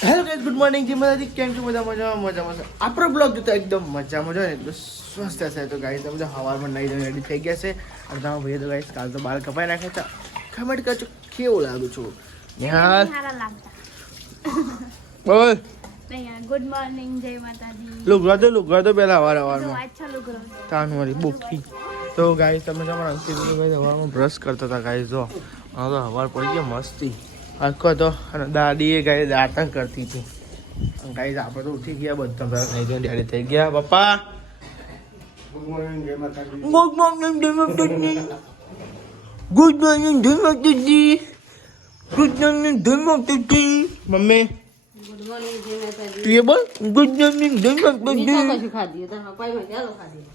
Hello guys, good morning. જી મજાથી કેમ છો? મજામાં. આપણો બ્લોગ જોતો એકદમ મજામાં હોય ને એટલું સ્વસ્થ હશે. તો ગાઈસ તમે બધા સવારમાં નહીં જઈને રેડી થઈ ગયા છે. અને તમારા ભાઈએ તો ગાઈસ કાલ તો બાલ કપાઈ નાખ્યા હતા. કમેન્ટ કરજો કેવું લાગુ છું. નિહાલ બોલ. ગુડ મોર્નિંગ, જય માતાજી. લુગડા તો પેલા હવારમાં અચ્છા લુગરો તાનવારી બોકી. તો ગાઈસ તમે તમારા અંકિતભાઈ હવારમાં બ્રશ કરતા હતા. ગાઈસ જો હા તો હવાર પડી ગઈ મસ્તી આખો તો. અને દાદીએ ગાઈ દાંતણ કરતી હતી. ગાઈસ આપણે તો ઉઠી ગયા બધા બ્રશ નહીં જોઈને ડેડી થઈ ગયા. પપ્પા ગુડ મોર્નિંગ જય માતાજી. ગુડ મોર્નિંગ જય માતાજી. ગુડ મોર્નિંગ જય માતાજી. ગુડ મોર્નિંગ જય માતાજી. મમ્મી ગુડ મોર્નિંગ, જય માતાજી. તું એ બોલ ગુડ મોર્નિંગ જય માતાજી. કશું ખાધી તો હપાઈ માં ચાલો ખાધી.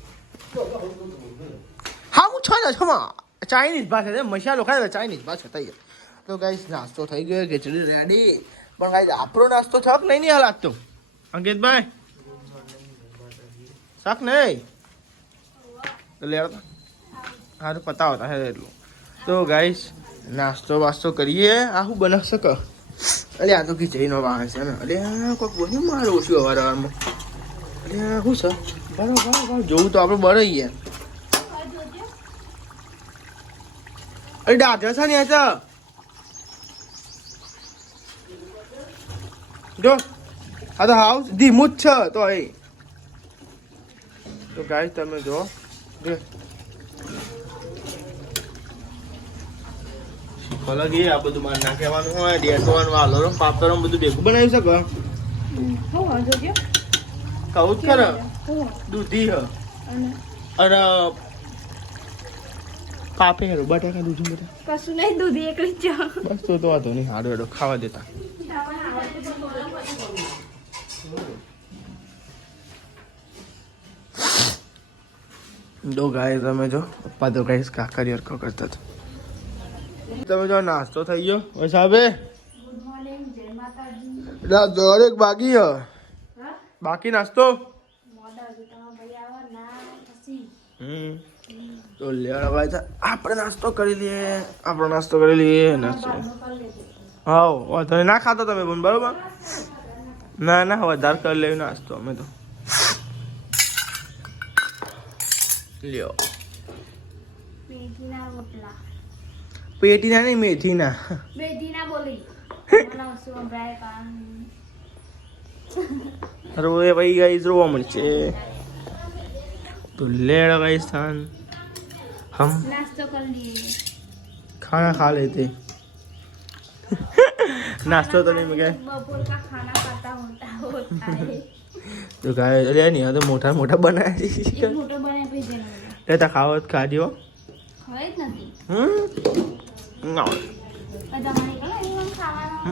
હા હું છો ને છમા ચાઇનીઝ ભાષા છે. મસાલો ખાય ચાઇનીઝ ભાષા થઈ ગઈ. તો ગાઈસ નાસ્તો થઈ ગયો, ખીચડી રેડી. પણ ગાઈસ આપણો નાસ્તો છક નહીં હાલ લાગતો. અંકિતભાઈ શાક નહીં તો લે સારું પતાવતા હે એટલું. તો ગાઈસ નાસ્તો વાસ્તો કરીએ. આ શું બનાવી શકે? અરે આ તો ખીચડીનો વાહ છે ને. અરે કોઈક બન્યું મારું ઓછું અવારમાં. અરે શું છે? બરાબર જોવું તો આપણે બરાઈએ. અરે દાદા છે ને આ જો આ તો હાઉસ ધીમું જ છે તો એ. તો ગાઈસ તમે જો અલગ આ બધું માર નાખવાનું હોય. ડેટવાનું આલો પાપડ બધું ભેગું બનાવી શકે. કહું જ કરે દૂધી હ અને કાપે હેરો બટાકા દૂધી બધા કશું નહીં, દૂધી એકલી જ બસ. તો વાંધો નહીં. હાડો હેડો ખાવા દેતા. દો ગાય તમે જો પપ્પા તો ગાઈસ કાકરી અરખો કરતા હતા. તમે જો નાસ્તો થઈ ગયો ભાઈ સાહેબે. ગુડ મોર્નિંગ, જય માતાજી. દરેક બાકી હ બાકી નાસ્તો. મોડા હજુ તમારા ભાઈ આવો ના પછી તો લેવા ભાઈ આપણે નાસ્તો કરી લઈએ. આપણો નાસ્તો કરી લઈએ. નાસ્તો હા વાંધો નહીં. ના ખાતો તમે પણ બરોબર. ના વધારે કરી લેવું નાસ્તો અમે તો. લ્યો મેથીના રોટલા. પેટીના નહીં મેથીના. મેથીના બોલી બનાવશું સંભળાય કામ. રોએ ભાઈ ગાઈસ રોવા મળશે. तो लेड़ गए स्थान हम नाश्तो कर लिए. खाना खा लेते. नाश्ता तो नहीं मैं बपोर का खाना खाता होता है. तो गाय अरे नहीं तो मोटा मोटा बनाया एक मोटो बने पे देना रहता खाओ खा दियो. ખવાય જ નથી. ના તમારે કલા એમ ખાવાનું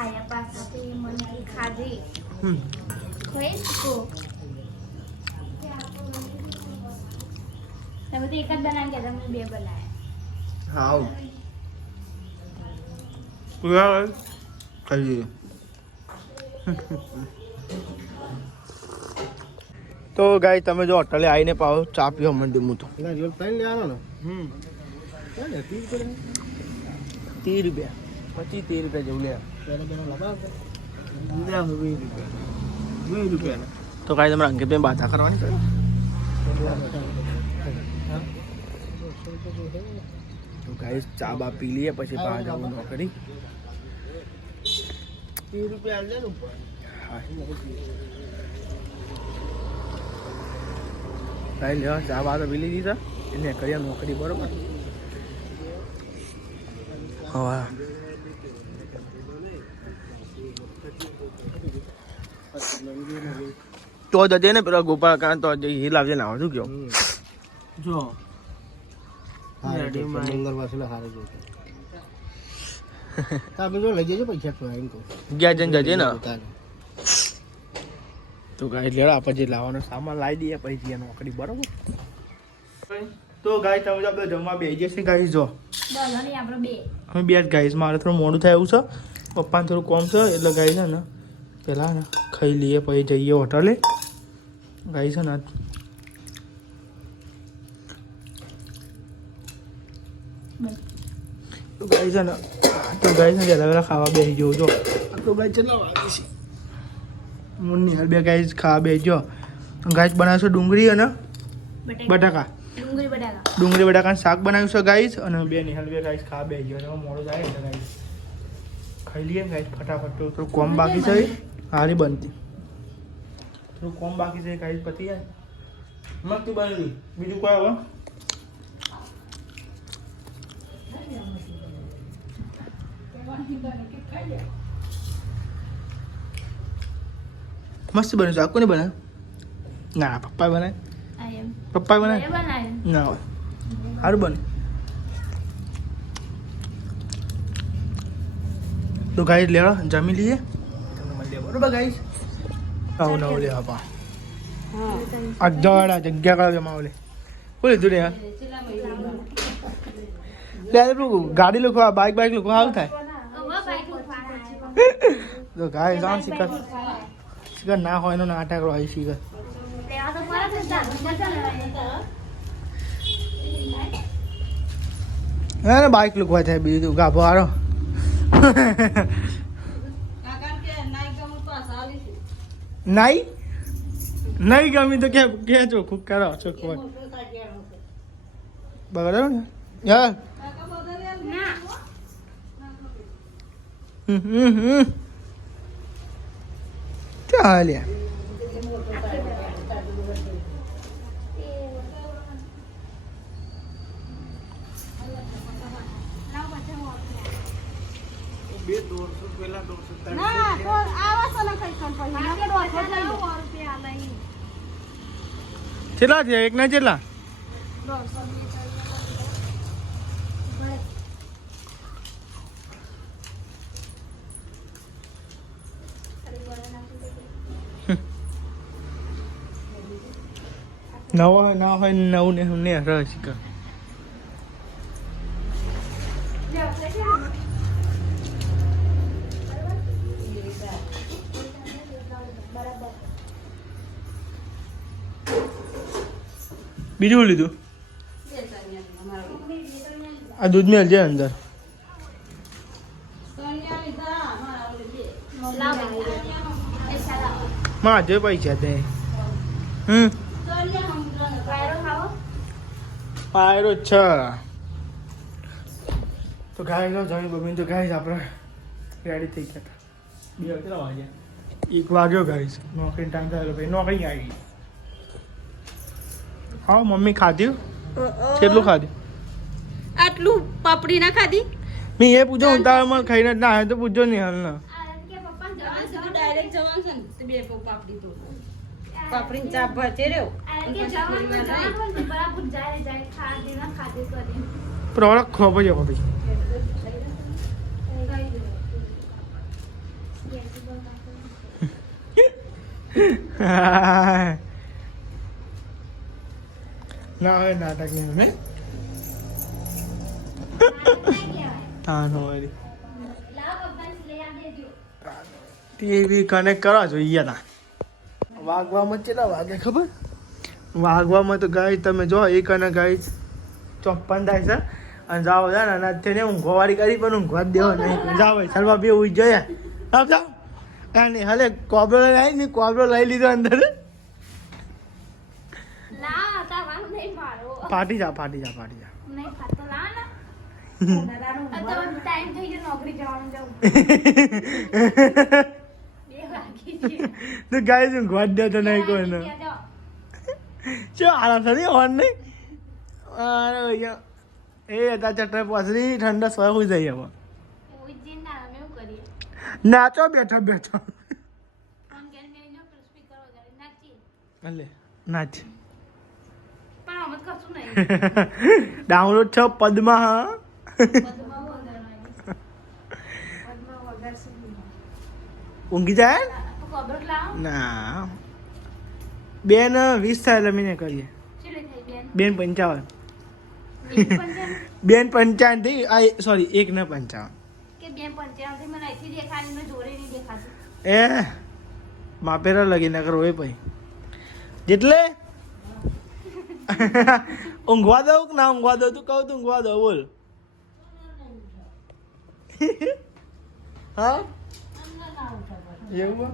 આયા પાછથી મને ખાધી ખવાય શકો. તમે તો એક જ બનાવી ગયા, તમે બે બનાવ્યા. હાઉ યાર ખાઈ. તો ગાય તમે જો હોટલે આવીને પાવ ચા પીવા માંડી. હું તો 30 રૂપિયા 25-30 રૂપિયા જેવું લે. તો કાંઈ તમારે અંકિતભાઈ બાધા કરવાની કરે. તો ગાઈસ ચા બા પી લઈએ પછી બહાર જવું નોકરી. 30 રૂપિયા લે ને કાંઈ લેવા ચા બા તો પી લીધી છે. એને કરીએ નોકરી બરોબર. હા તો જજે ને પેલા ગોપાલ કાં તો હી લાવજે ને. શું કહો જો ગયા જઈને જજે ને. તો ગાય લેડા આપણે જે લાવવાનો સામાન લાવી દઈએ પછી નોકરી બરોબર. તો ગાય તમે આપણે જમવા બે જશે. ગાય જો આપણે બે અમે બે જ ગાઈસ. મારે થોડું મોડું થાય એવું છે. પપ્પાને થોડું કોમ છે એટલે ગાય છે ને પેલા ને ખાઈ લઈએ પછી જઈએ હોટલે. ગાય છે ને તો ગાય છે ને તો ગાઈસ ને જરા ખાવા બેસી જવું જો તો ગાઈસ ચલો વાગી છે મુન્ની હાલ બે ગાઈસ ખાવા બેસી જો ગાઈસ બનાવશો ડુંગળી અને બટાકા ડુંગળી બટાકાનું શાક બનાવ્યું છે ગાઈસ અને બે નિહાલ બે ગાઈસ ખાવા બેસી ગયો મોડું જાય એટલે ગાઈસ ખાઈ લઈએ ગાઈસ ફટાફટ તો થોડું કોમ બાકી છે હારી બનતી થોડું કોમ બાકી છે ગાઈસ પતી જાય મસ્ત બની બીજું કોઈ હવે મસ્ત બન્યું શાક કોને બનાવ્યું ના પપ્પા બનાવે પપ્પા બનાવે ના હોય સારું બને તો ગાઈસ લેવા જમી લઈએ તમને મળી લે બરોબર ગાઈસ આવું નવું લે આપા અડધા જગ્યા કરાવે માવલે બોલે તું રે લે ગાડી લોકો બાઈક લોકો આવું થાય તો ગાઈસ જાણ શીખર ના હોય એનો નાટક હોય શીખર ના બાઈક લુકવા થાય બીજું તું ગાભો હારો નહીં ગમી તો કે ચોખ્ખું કરો ચોખ્ખું બરાબર ને યાર ચાલ્યા કેટલા છે એક ના કેટલા નવા ના હોય નવું ને રસ કર બીજું લીધું આ દૂધ મેલ છે અંદર માં જે પૈસા તે પાયરો છ તો ગાય નો જમી બમી તો ગાય આપણે રેડી થઈ ગયા હતા 2 કેટલા વાગ્યા 1 વાગ્યો ગાઈસ નોકરી ટાઈમ થયેલો ભાઈ નોકરી આવી ગઈ હા મમ્મી ખાધ્યું કેટલું ખાધ્યું આટલું પાપડી ના ખાધી મેં એ પૂછો હું તારે મને ખાઈને ના આવે તો પૂછજો નહીં હાલ ના ડાયરેક્ટ જવાનું છે ને તે બે પાપડી તો પાપડી ચા ભચે રહ્યો પ્રોડક્ટ ખોપ જ ભાઈ ના હોય નાટક નહીં અમે ટીવી કનેક્ટ કરવા જોઈએ ના વાગવામાં કેટલા વાગે ખબર વાગવામાં તો ગાય તમે જો એક અને ગાય 54 થાય છે અને જાઓ છે ને અત્યારે ઊંઘવાળી કરી પણ ઊંઘવા જ દેવો નહીં જાઓ સલવા બે ઉઈ જોઈએ જાઓ નહીં હાલે કોબરો લઈ ને કોબરો લઈ લીધો અંદર પાટી જા તો ગાય શું ઘોટ દેતો નહીં કોઈને શું આરામ થતી હોન નહીં અરે ભૈયા એ હતા ચટર પસરી ઠંડા સ્વ હોઈ જાય હવે નાચો બેઠો અલે નાચ ડાઉનલોડ છો પદ્મા હા ઊંઘી જાય ના બેન 20 થાય એટલે મેં કરીએ બેન 55 બેન 55 થઈ સોરી 1 ને 55 એ માપેરા લગી ના કરો એ પછી જેટલે ઊંઘવા દઉં કે ના ઊંઘવા દઉં તું કહું તું ઊંઘવા દઉં બોલ હા એવું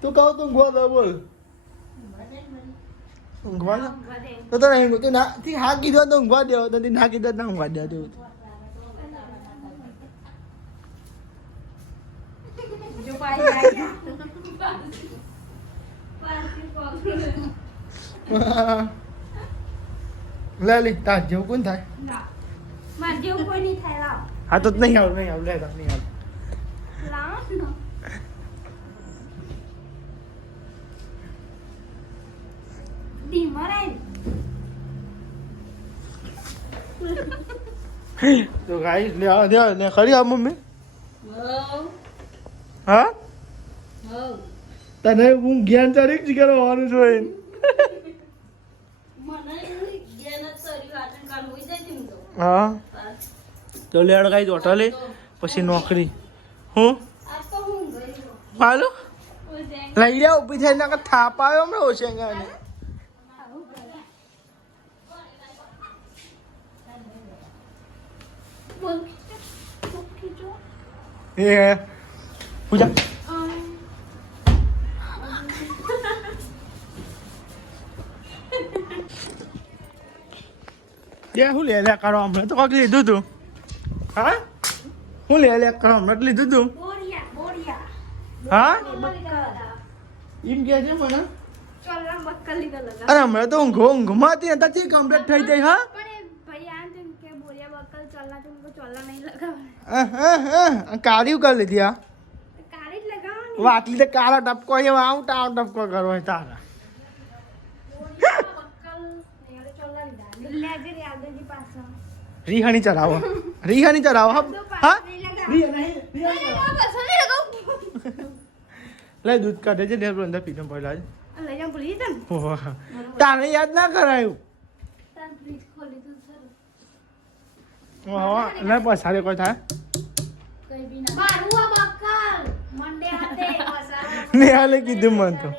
તું કહું તું ઊંઘવા દો બોલ ઊંઘવા દો તો તને તું ના હા કીધો તો ઊંઘવા દો તો ના કીધો ના ઊંઘવા દો તેવું જો પાઈ જાય લે લે તાર જેવું કોણ થાય માર જેવું કોઈ નહીં થાય લાવ હા તો નહીં આવ લે તાર નહીં આવ લાવ નો દી મરાય તો ગાઈસ લે આ દે ને ખરી આ મમ્મી હો હા હો તને હું જ્ઞાન ચારીક જ કરવાનું જોઈ મને જ્ઞાન જ સરી વાટન કાલ હોઈ જાય તીમ તો હા તો લેડ ગાઈસ હોટલે પછી નોકરી હું આ તો હું ગઈ હાલો લઈ લે ઊભી થઈને કે થાપ આવ્યો હમણાં ઓશેંગાને બોલ ખીચો એ પૂજા હું લે કરો હમણાં તો કાંક લીધું તું હા હું લે કરો હમણાં લીધું તું બોરિયા હા બક્કલ એમ કે છે મને ચોલા બક્કલ લીધો લગા અરે હમણાં તો ઊંઘમાં હતી ને ત્યાંથી કમ્પ્લીટ થઈ જાય હા પણ ભાઈ આ તેમ કે બોરિયા બક્કલ ચોલા તુમકો ચોલા નહીં લગાવવા કાર્યું કરી લીધી આ કાળી જ લગાવવાની વાટલી તો કાળા ટપકો એવા આઉટ આઉટ ટપકો કરવો હોય તારા બોરિયા બક્કલ નેરે ચોલા લીધા લેજે રે આગળની પાછળ રીહાની ચરાવો રીહાની ચરાવો હા રીહા નહીં લે દૂધ કાઢે છે ને અંદર પીને પડેલા છે લઈ જાઉં ભૂલી જતા ને ઓહ, તારે યાદ ના કરાયું તાર ફ્રીજ ખોલી તું સર ના પછાડે કોઈ થાય કઈ બી ના મારું આ બક્કલ મંડે હાથે મસાલા ને હાલે કીધું મન તો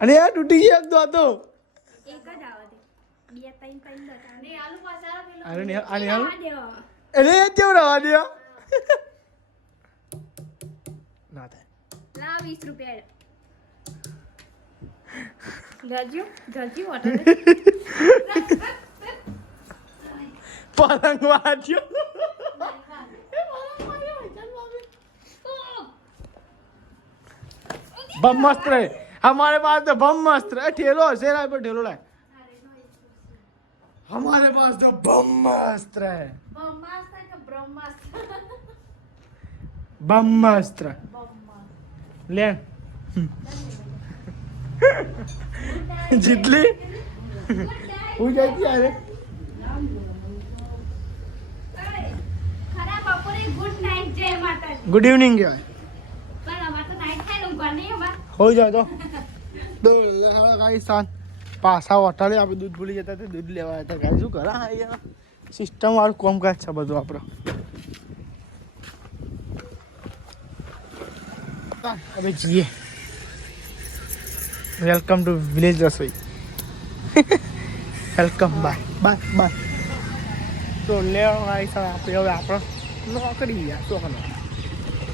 અને યાર તૂટી ગયો એક દો તો એક જ આવે તે બે ત્રણ ત્રણ બતા ને આલુ મસાલા પેલો અરે ને આને હાલ દેવા એને કેવું રવા દે ના થાય લા 20 રૂપિયા ગજ્યું હોટલ પતંગ વાગ્યો बम मस्त रहे हमारे पास तो बम मस्त रहे ठेलो से राय पर ठेलो लाए हमारे पास तो बम मस्त रहे બ્રહ્માસ્ત્ર કે બ્રહ્માસ્ત્ર बम मस्त रहे ले जितली હું જઈતી અરે ખરા બપોરે ગુડ નાઈટ જય માતાજી ગુડ ઇવનિંગ કહેવાય પણ અમાર તો નાઈટ થાય ને ઊંઘવા નહીં અમાર हो जाए तो गाइस सान પાછા હોટલે આપણે દૂધ ભૂલી જતા હતા દૂધ લેવા હતા ગાય શું કરા અહીંયા સિસ્ટમ વાળું કામકાજ છે બધું આપણો હવે જઈએ વેલકમ ટુ વિલેજ રસોઈ વેલકમ બાય બાય બાય તો લેવા ગાઈસ આપણે હવે આપણો નોકરી ગયા શું કરવાનું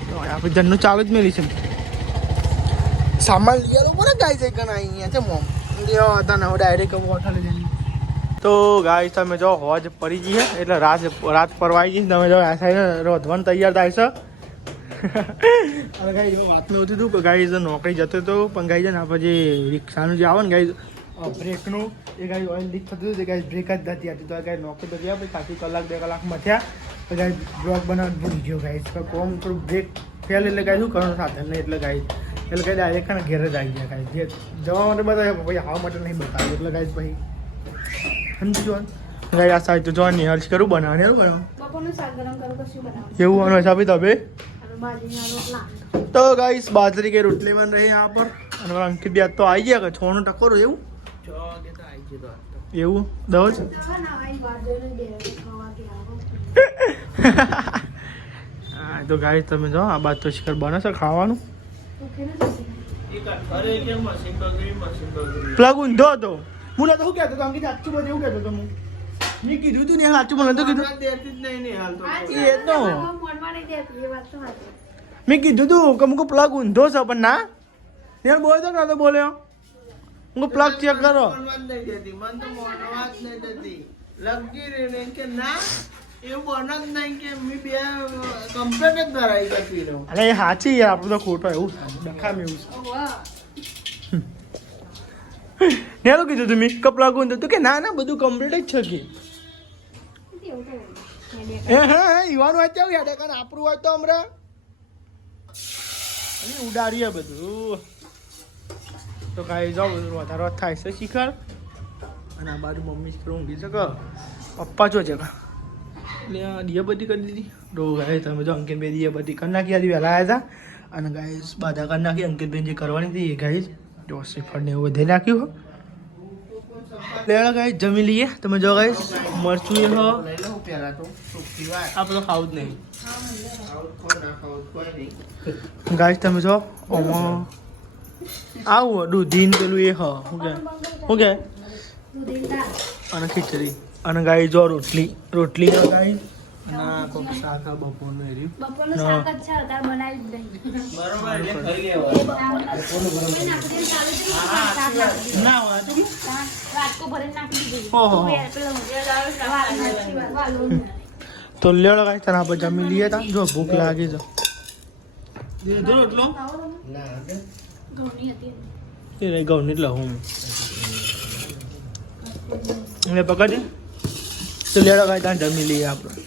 તો આપણે જન્નું ચાલુ જ મેલી છે સામાન લઈ આલો મને ગાય છે ઘણા અહીંયા છે મોમ દેવા હતા ને ડાયરેક્ટ હોટલે જઈને તો ગાય તમે જો હોજ પડી ગઈ છે એટલે રાત પરવાઈ ગઈ તમે જો આ સાઈડ રોધવાનું તૈયાર થાય છે અને ગાય જો વાતનું હતું હતું કે ગાય નોકરી જતો હતો પણ ગાય છે ને આપણે જે રિક્ષાનું જે આવે ને ગાય બ્રેકનું એ ગાય ઓઇલ લીક થતું હતું ગાય બ્રેક જ નથી આવતી તો ગાય નોકરી તો ગયા પછી ખાસી કલાક 2 કલાક મથ્યા તો ગાય બ્લોક બનાવવાનું ભૂલી ગયો ગાય કોમ થોડું બ્રેક ફેલ એટલે ગાય શું કરવાનું સાધન નહીં એટલે ગાય એટલે કઈ ડાયરેક્ટ ખાને ઘેર જ આવી ગયા કાંઈ જે જવા માટે બતાવે ભાઈ આવવા માટે નહીં બતાવ્યું એટલે કાંઈ ભાઈ સમજી જો ગાઈ આ સાઈડ તો જોવાની હર્ષ કરું બનાવવાનું એવું બનાવું બપોરનું શાક ગરમ કરું કશું બનાવું એવું આનો હિસાબે તબે અને બાજરીના રોટલા તો ગાઈસ બાજરી કે રોટલી બન રહી यहाँ पर અને મારા અંકિત બી આજ તો આવી ગયા કે 6 નો ટકોરો એવું 6 વાગે તો આવી ગયો તો એવું દોજ બનાવાય બાજરીનું ડેરે ખાવા ગયા હા તો ગાઈસ તમે જો આ બાદ તો શિખર બને છે ખાવાનું પ્લગ ઊંધો હતો હું નતો શું કહેતો હતો અંકિત આખું બધું એવું કહેતો હતો હું મેં કીધું તું ને સાચું મને તો કીધું દેતી જ નહીં ને હાલ તો એ તો મોનવા નહીં દેતી એ વાત તો સાચી. મેં કીધું તું કે મુકો પ્લગ ઊંધો છે પણ ના યાર બોલ તો ના તો બોલ્યો મુકો પ્લગ ચેક કરો મોનવા જ નહીં દેતી મને તો મોનવા જ નહીં દેતી લગી રહી કે ના એવું બન જ નહીં કે મેં બે કમ્પ્લેટ જ ધરાઈ કરતી રહું અરે એ સાચી યાર આપણું તો ખોટો એવું ડખામ એવું છે ને તો કીધું તમે કે પ્લગ ઊંધો તું કે ના ના બધું કમ્પ્લીટ જ છે કે એવું તો હોય. હે હા યુવાનું હોય તો યાદ કારણ આપણું હોય તો હમણાં અને ઉડાડીએ બધું તો કાંઈ જાઓ બધું વધારે થાય છે શિખર અને આ બાજુ મમ્મી શિખર ઊંઘી શકે પપ્પા જો છે એટલે આ દિયાબત્તી કરી દીધી તો ગાય તમે જો અંકિતભાઈ દિયાબત્તી કરી નાખી આજે વહેલા આવ્યા હતા અને ગાય બાધા કરી નાખી અંકિતભાઈ જે કરવાની હતી એ ગાય જો શ્રીફળને એવું વધે નાખ્યું લેવા ગાય જમી લઈએ તમે જો ગાય મરચું એ હો લઈ લઉં પહેલા તો સુખી વાત આપણે ખાવું જ નહીં ખાવું કોઈ ના ખાવું કોઈ નહીં ગાય તમે જો આમાં આવું દૂધી ને પેલું એ હ શું કે દૂધીની દાળ. અને ખીચડી અને ગાય જો રોટલી ગાય ના કોક શાક આ બપોરનું એર્યું બપોરનું શાક જ છે અત્યારે બનાવી જ નહીં. બરોબર એટલે ખાઈ લેવાનું કોઈ નાખી દે ચાલુ થઈ ગયું શાક નાખી દીધું. ના હોય તો હા, વાટકો ભરીને નાખી દીધું. ઓહો. પેલું વાલું. તો લેડો ગાય તને આપણે જમી લઈએ તા જો ભૂખ લાગી છે દીધો રોટલો ના ઘઉંની હતી. એ રહી ગયું એટલે હું એટલે પકડી તો લેડો ગાય ત્યાં જમી લઈએ આપણે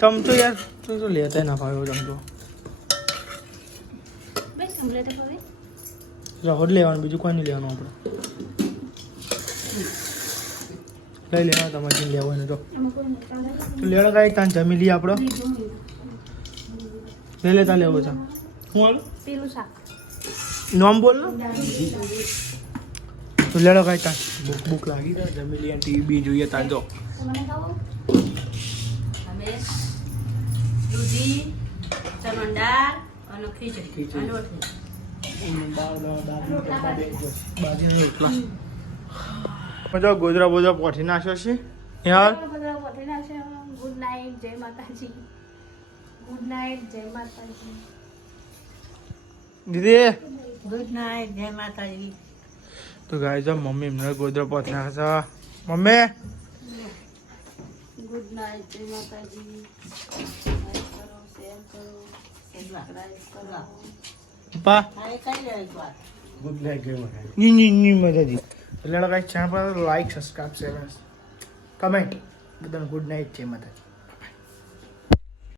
તમ તો યાર તું તો લેતા ના ભાવ્યો તમ તો બસ સંભળે તો ખરી. રહો જ લેવાનું બીજું કોઈ નહીં લેવાનું આપણે લઈ લેવાનું તમારે જે લેવું હોય ને તો એમાં કોઈ મોટા નથી. તો લેડો ગાય ત્યાં જમી લઈએ આપણે લીધું. લઈ લેતા લેવો છે હું હાલ પેલું શાક. નોમ બોલ ને તો લેડો ગાય ત્યાં ભૂખ લાગી તો જમી લઈએ ટીવી બી જોઈએ ત્યાં જો તમને ખાવું? અમે દૂધી ચણા દાળ અને ખીચડી અને રોટલી. બાજરીના રોટલા જો ગોદરા બોદરા પોઠી નાખ્યો છે યાર બધા પથરી નાખશે. ગુડ નાઇટ, જય માતાજી. ગુડ નાઇટ, જય માતાજી. દીદી ગુડ નાઇટ, જય માતાજી. તો ગાય જો મમ્મી એમને ગોદરા પોઠી નાખે છે મમ્મી ગુડ નાઇટ, જય માતાજી. લાઈક કરો, શેર કરો, સબસ્ક્રાઇબ કરો. પપ્પા મારે કઈ લેવું વાત ગુડ નાઇટ ગઈ ની મજાજી એટલે ગાય ચેનલ પર લાઈક સબસ્ક્રાઇબ શેર કમેન્ટ બધાને ગુડ નાઇટ છે માતા